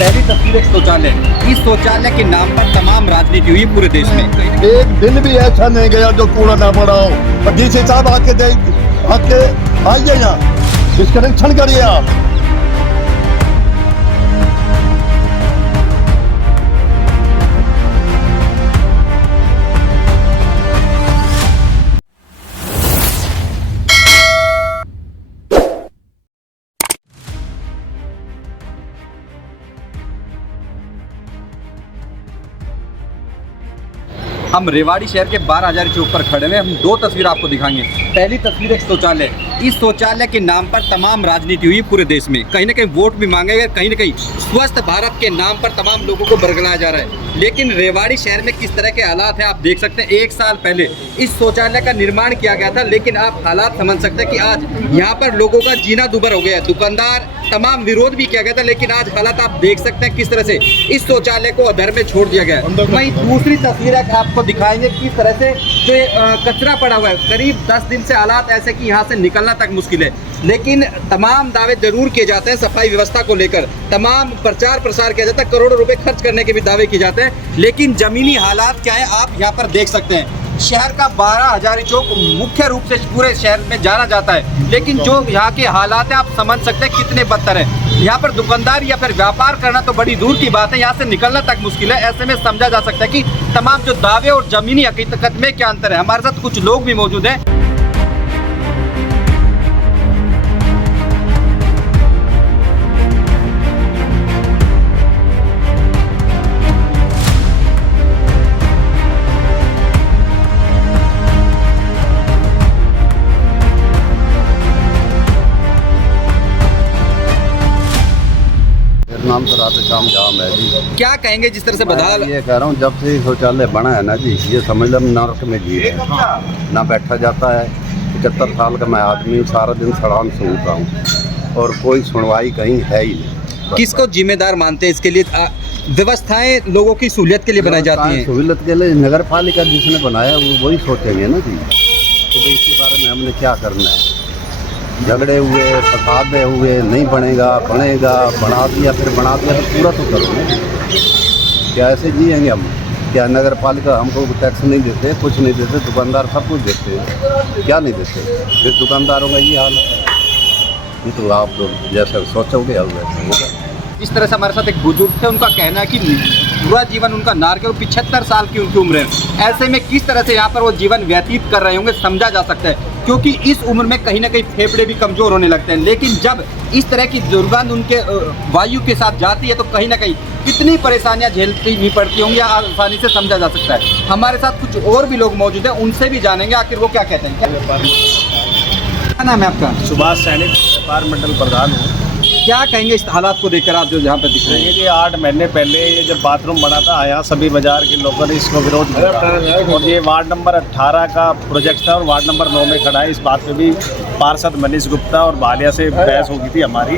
पहली तस्वीर एक शौचालय, इस शौचालय के नाम पर तमाम राजनीति हुई पूरे देश में। एक दिन भी ऐसा नहीं गया जो कूड़ा ना पड़ा हो। और डीसी साहब आके आइए यहाँ, इसका निरीक्षण करिए आप। हम रेवाड़ी शहर के 12 हजारी चौक पर खड़े हुए। हम दो तस्वीर आपको दिखाएंगे। पहली तस्वीर एक शौचालय, इस शौचालय के नाम पर तमाम राजनीति हुई पूरे देश में। कहीं ना कहीं वोट भी मांगे गए, कहीं ना कहीं स्वस्थ भारत के नाम पर तमाम लोगों को बरगलाया जा रहा है। लेकिन रेवाड़ी शहर में किस तरह के हालात हैं आप देख सकते हैं। 1 साल पहले इस शौचालय का निर्माण किया गया था, लेकिन आप हालात समझ सकते हैं कि आज यहाँ पर लोगों का जीना दुभर हो गया है। दुकानदार तमाम विरोध भी किया गया था, लेकिन आज हालात आप देख सकते हैं किस तरह से इस शौचालय को अधर में छोड़ दिया गया है। वहीं दूसरी तस्वीर आपको दिखाएंगे किस तरह से जो कचरा पड़ा हुआ है। करीब 10 दिन से हालात ऐसे कि यहाँ से निकलना तक मुश्किल है। लेकिन तमाम दावे जरूर किए जाते हैं सफाई व्यवस्था को लेकर, तमाम प्रचार प्रसार किया जाता है, करोड़ों रुपए खर्च करने के भी दावे किए जाते हैं। लेकिन जमीनी हालात क्या है आप यहाँ पर देख सकते हैं। शहर का 12 हजारी चौक मुख्य रूप से पूरे शहर में जाना जाता है, लेकिन जो यहाँ के हालात हैं आप समझ सकते हैं कितने बदतर है। यहाँ पर दुकानदार या फिर व्यापार करना तो बड़ी दूर की बात है, यहाँ से निकलना तक मुश्किल है। ऐसे में समझा जा सकता है कि तमाम जो दावे और जमीनी हकीकत में क्या अंतर है। हमारे साथ कुछ लोग भी मौजूद हैं। नाम तो रात शाम जाम है जी। क्या कहेंगे जिस तरह से बदहाल? ये कह रहा हूँ, जब से शौचालय बना है ना जी, ये समझ लो नरक में जी है। ना बैठा जाता है। 75 साल का मैं आदमी, सारा दिन सड़ान सुनता हूँ और कोई सुनवाई कहीं है ही नहीं। किसको जिम्मेदार मानते हैं इसके लिए? व्यवस्थाएं लोगों की सहूलियत के लिए बनाई जाती हैं। सहूलियत के लिए नगर पालिका जिसने बनाया वो वही सोचेंगे ना जी कि भाई इसके बारे में हमने क्या करना है। झगड़े हुए, फसाद हुए, नहीं बनेगा, बना दिया तो पूरा तो करो ना। क्या ऐसे जिएंगे हम? क्या नगर पालिका हमको टैक्स नहीं देते, कुछ नहीं देते, दुकानदार सब कुछ देते हैं, क्या नहीं देते? फिर दुकानदारों का ये हाल है। ये तो आप लोग जैसे सोचोगे वैसे होगा। इस तरह से हमारे साथ एक बुजुर्ग थे, उनका कहना है कि पूरा जीवन उनका नार के 75 साल की उनकी उम्र है। ऐसे में किस तरह से यहाँ पर वो जीवन व्यतीत कर रहे होंगे समझा जा सकता है, क्योंकि इस उम्र में कहीं ना कहीं फेफड़े भी कमज़ोर होने लगते हैं। लेकिन जब इस तरह की दुर्गंध उनके वायु के साथ जाती है तो कहीं ना कहीं कितनी परेशानियां झेलती नहीं पड़ती होंगी, आसानी से समझा जा सकता है। हमारे साथ कुछ और भी लोग मौजूद हैं, उनसे भी जानेंगे आखिर वो क्या कहते हैं। क्या नाम है आपका? सुभाष सैनिक, व्यापार मंडल प्रधान हूँ। क्या कहेंगे इस हालात को देखकर आप जो यहाँ पर दिख रहे हैं? ये 8 महीने पहले ये जब बाथरूम बना था, यहाँ सभी बाजार के लोगों ने इसको विरोध किया और ये वार्ड नंबर 18 का प्रोजेक्ट था और वार्ड नंबर 9 में खड़ा है। इस बात पे भी पार्षद मनीष गुप्ता और बालिया से बहस हो गई थी हमारी,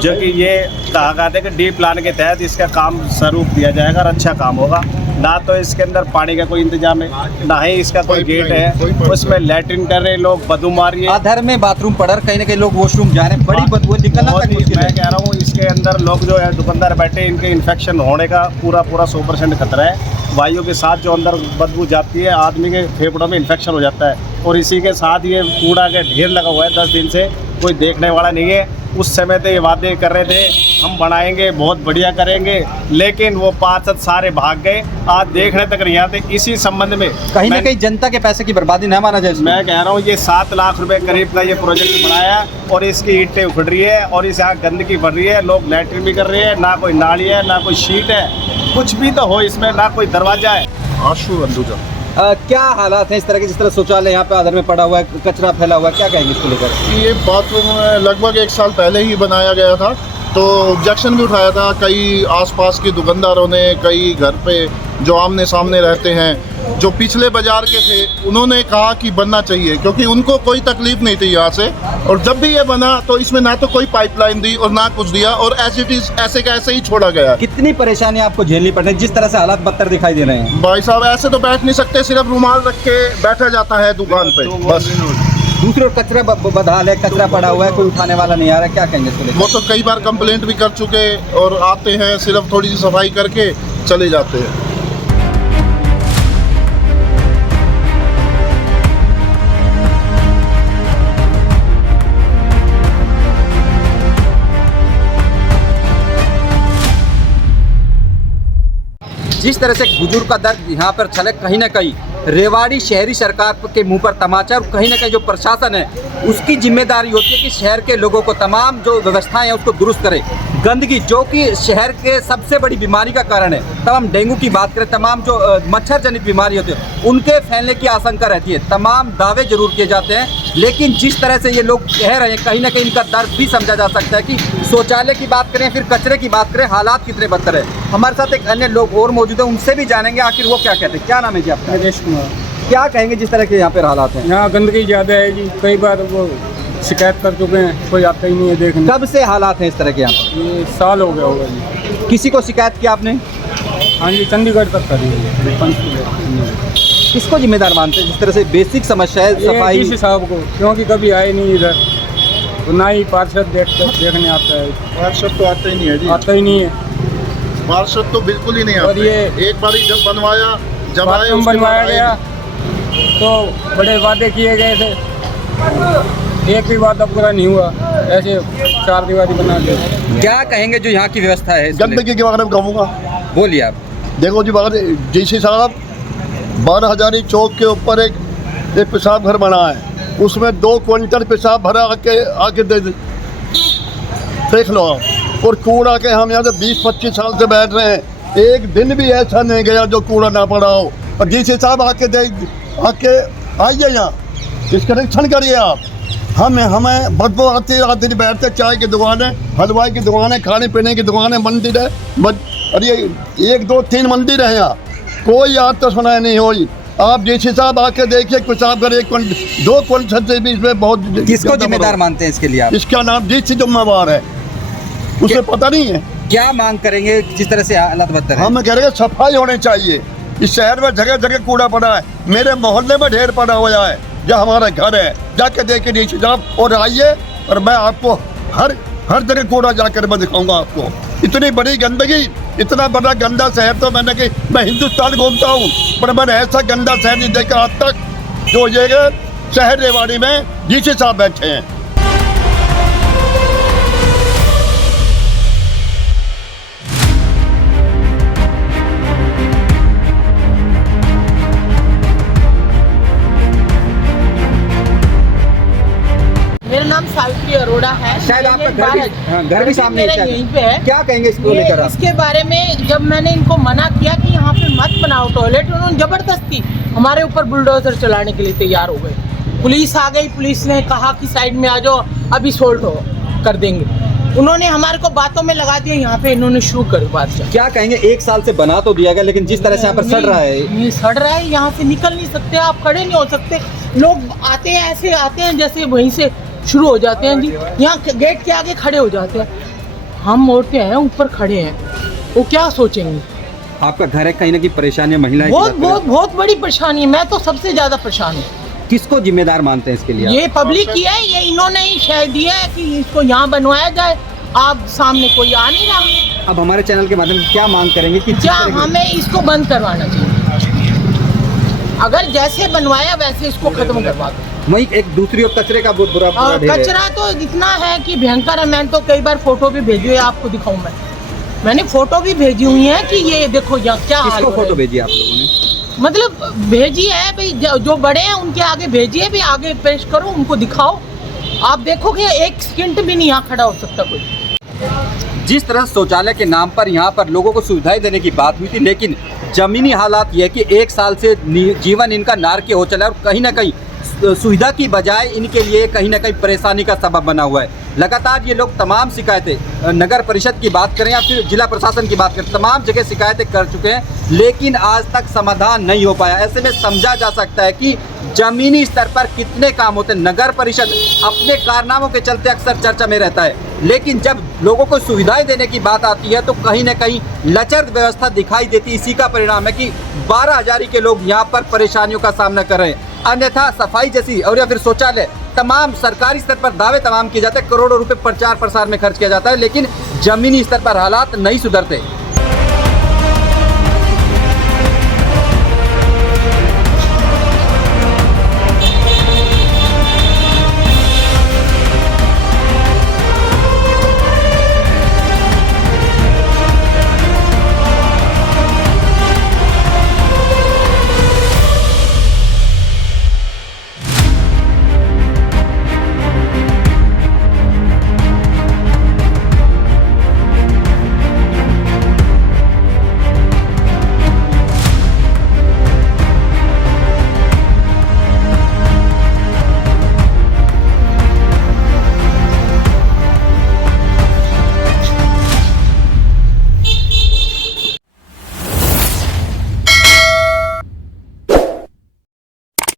जो कि ये कहा गया था कि डी प्लान के तहत इसका काम स्वरूप दिया जाएगा और अच्छा काम होगा। ना तो इसके अंदर पानी का कोई इंतजाम है, ना ही इसका कोई गेट है, उसमें लैट्रिन कर रहे लोग, बदबू मार रही है। अधर में बाथरूम पड़ा, कहीं ना कहीं लोग वॉशरूम जा रहे हैं, बड़ी बदबू निकलना तक मुश्किल है। मैं कह रहा हूँ इसके अंदर लोग जो है दुकानदार बैठे, इनके इन्फेक्शन होने का पूरा 100% खतरा है। वायु के साथ जो अंदर बदबू जाती है, आदमी के फेफड़ों में इन्फेक्शन हो जाता है। और इसी के साथ ये कूड़ा का ढेर लगा हुआ है 10 दिन से, कोई देखने वाला नहीं है। उस समय तो ये वादे कर रहे थे हम बनाएंगे, बहुत बढ़िया करेंगे, लेकिन वो पार्षद सारे भाग गए, आज देखने तक नहीं आते। इसी संबंध में कहीं ना कहीं जनता के पैसे की बर्बादी न माना जाए। मैं कह रहा हूँ ये 7 लाख रुपए करीब का ये प्रोजेक्ट बनाया और इसकी ईंटें उखड़ रही है और इस यहाँ गंदगी बढ़ रही है, लोग लैट्रिन भी कर रहे हैं, ना कोई नाली है, ना कोई शीट है, कुछ भी तो हो इसमें, ना कोई दरवाजा है। आशु अंदुजा। क्या हालात हैं इस तरह के? जिस तरह शौचालय यहाँ पे आधर में पड़ा हुआ है, कचरा फैला हुआ है, क्या कहेंगे इसको लेकर? ये बाथरूम लगभग 1 साल पहले ही बनाया गया था, तो ऑब्जेक्शन भी उठाया था कई आसपास के दुकानदारों ने, कई घर पे जो आमने सामने रहते हैं, जो पिछले बाजार के थे, उन्होंने कहा कि बनना चाहिए क्योंकि उनको कोई तकलीफ नहीं थी यहाँ से। और जब भी ये बना तो इसमें ना तो कोई पाइपलाइन दी और ना कुछ दिया और ऐसे का ऐसे ही छोड़ा गया। कितनी परेशानी आपको झेलनी पड़ रही है जिस तरह से हालात बदतर दिखाई दे रहे हैं? भाई साहब ऐसे तो बैठ नहीं सकते, सिर्फ रुमाल रख के बैठा जाता है दुकान पे बस। दूसरी ओर कचरा बदहाल है, कचरा पड़ा हुआ है, कोई उठाने वाला नहीं आ रहा है, क्या कहेंगे इसको लेकर? वो तो कई बार कंप्लेंट भी कर चुके और आते हैं, सिर्फ थोड़ी सी सफाई करके चले जाते हैं। जिस तरह से बुजुर्ग का दर्द यहाँ पर छलक, कहीं ना कहीं रेवाड़ी शहरी सरकार के मुंह पर तमाचा, और कहीं ना कहीं जो प्रशासन है उसकी जिम्मेदारी होती है कि शहर के लोगों को तमाम जो व्यवस्थाएं हैं उसको दुरुस्त करे। गंदगी जो कि शहर के सबसे बड़ी बीमारी का कारण है, तमाम डेंगू की बात करें, तमाम जो मच्छर जनित बीमारी होती है उनके फैलने की आशंका रहती है। तमाम दावे जरूर किए जाते हैं, लेकिन जिस तरह से ये लोग कह रहे हैं कहीं ना कहीं इनका दर्द भी समझा जा सकता है कि शौचालय की बात करें फिर कचरे की बात करें, हालात कितने बदतर है। हमारे साथ एक अन्य लोग और मौजूद है, उनसे भी जानेंगे आखिर वो क्या कहते हैं। क्या नाम है जी आपका? नरेश कुमार। क्या कहेंगे जिस तरह के यहाँ पर हालात हैं? यहाँ गंदगी ज़्यादा है जी, कई बार वो शिकायत कर चुके हैं, कोई आता ही नहीं है देखने। कब से हालात हैं इस तरह के यहाँ पर? ये साल हो गया होगा जी। किसी को शिकायत किया आपने? हाँ जी, चंडीगढ़ तक करी है, पंचकुला। किसको जिम्मेदार मानते हैं जिस तरह से बेसिक समस्या है सफाई? डीसी साहब को, क्योंकि कभी आए नहीं इधर, तो ना ही पार्षद देखने आता है। पार्षद तो आते ही नहीं है जी, आता ही नहीं है। पार्षद तो बिल्कुल ही नहीं और आते। ये एक बार ही जब बनवाया, जब आए बाथरूम उसके बनवाया बाद गया आए तो बड़े वादे किए गए थे, एक भी वादा पूरा नहीं हुआ, ऐसे चार दीवारी बना के। क्या कहेंगे जो यहाँ की व्यवस्था है इसको लेकर? गंदगी के बारे में कहूँगा। बोलिए आप। देखो जी, डीसी साहब 12 हजारी चौक के ऊपर एक पेशाब घर बना है, उसमें 2 क्विंटल पेशाब भरा आके दे देख लो आप। और कूड़ा के हम यहाँ से 20-25 साल से बैठ रहे हैं, एक दिन भी ऐसा नहीं गया जो कूड़ा ना पड़ा हो। और डीसी साहब आके आइए यहाँ, इसका निरीक्षण करिए आप। हमें बदबू आती रात दिन बैठते, चाय की दुकानें, हलवाई की दुकानें, खाने पीने की दुकानें, मंदिर है, और ये 1, 2, 3 मंदिर है यहाँ, कोई आज तो सुनाई नहीं हुई। आप डीसी साहब आके देखिए, पेशाब घर 2 क्विंटल से भी इसमें बहुत। किसको जिम्मेदार मानते हैं इसके लिए आप? इसका नाम डीसी जिम्मेवार है, उसे पता नहीं है। क्या मांग करेंगे जिस तरह से हालत बदतर है? हम कह रहे हैं सफाई होनी चाहिए। इस शहर में जगह जगह कूड़ा पड़ा है, मेरे मोहल्ले में ढेर पड़ा हुआ है, जो हमारा घर है, जाके देखिए डीसी साहब। और आइए, और मैं आपको हर जगह कूड़ा जाकर मैं दिखाऊंगा आपको। इतनी बड़ी गंदगी, इतना बड़ा गंदा शहर तो मैं हिंदुस्तान घूमता हूँ, पर मैंने ऐसा गंदा शहर नहीं देखा आज तक जो ये शहर रेवाड़ी में डीसी साहब बैठे हैं। मेरा नाम सावित्री अरोड़ा है। शायद आपका घर भी सामने मेरा है, यहीं पे है। क्या कहेंगे इसको लेकर आप? इसके बारे में जब मैंने इनको मना किया कि यहाँ पे मत बनाओ टॉयलेट, उन्होंने जबरदस्ती हमारे ऊपर बुलडोजर चलाने के लिए तैयार हो गए। पुलिस आ गई, पुलिस ने कहा कि साइड में आ जाओ, अभी सोल्ट हो कर देंगे। उन्होंने हमारे को बातों में लगा दिया, यहाँ पे इन्होंने शुरू कर बात। क्या कहेंगे, 1 साल से बना तो दिया गया, लेकिन जिस तरह से यहाँ पर सड़ रहा है, ये सड़ रहा है, यहाँ से निकल नहीं सकते, आप खड़े नहीं हो सकते। लोग आते हैं, ऐसे आते हैं जैसे वहीं से शुरू हो जाते हैं जी, यहाँ गेट के आगे खड़े हो जाते हैं। हम औरतें हैं ऊपर खड़े हैं, वो क्या सोचेंगे? आपका घर है, कहीं ना कहीं परेशानी है महिलाएं। बहुत बड़ी परेशानी है। मैं तो सबसे ज्यादा परेशान हूँ। किसको जिम्मेदार मानते हैं इसके लिए? ये पब्लिक ही है, ये इन्होंने ही शह दिया है कि इसको यहाँ बनवाया जाए। आप सामने कोई आ नहीं रहा। अब हमारे चैनल के माध्यम से क्या मांग करेंगे कि क्या हमें इसको बंद करवाना चाहिए? अगर जैसे बनवाया वैसे इसको खत्म करवा दो। वही एक दूसरी और कचरे का बहुत बुरा और ढेर है। कचरा तो इतना है कि भयंकर है। मैंने तो कई बार फोटो भी भेजी है, आपको दिखाऊं मैंने फोटो भी भेजी हुई है कि ये देखो यहाँ क्या हाल किसको हो रहा है। फोटो भेजी आप लोगों ने? मतलब भेजी है भाई, जो बड़े हैं उनके आगे भेजिए भी, आगे पेश करो, उनको दिखाओ। आप देखोगे 1 सेकंड भी नहीं यहाँ खड़ा हो सकता कोई। जिस तरह शौचालय के नाम पर यहाँ पर लोगों को सुविधाएं देने की बात हुई थी, लेकिन जमीनी हालात ये है कि 1 साल से जीवन इनका नारकीय हो चला है, और कहीं ना कहीं सुविधा की बजाय इनके लिए कहीं ना कहीं परेशानी का सबब बना हुआ है। लगातार ये लोग तमाम शिकायतें, नगर परिषद की बात करें या फिर जिला प्रशासन की बात करें, तमाम जगह शिकायतें कर चुके हैं, लेकिन आज तक समाधान नहीं हो पाया। ऐसे में समझा जा सकता है कि जमीनी स्तर पर कितने काम होते हैं। नगर परिषद अपने कारनामों के चलते अक्सर चर्चा में रहता है, लेकिन जब लोगों को सुविधाएं देने की बात आती है तो कहीं ना कहीं लचर व्यवस्था दिखाई देती। इसी का परिणाम है कि 12 हजारी के लोग यहाँ पर परेशानियों का सामना कर रहे हैं। अन्यथा सफाई जैसी और या फिर शौचालय तमाम सरकारी स्तर पर दावे तमाम किए जाते हैं, करोड़ों रुपए प्रचार प्रसार में खर्च किया जाता है, लेकिन जमीनी स्तर पर हालात नहीं सुधरते।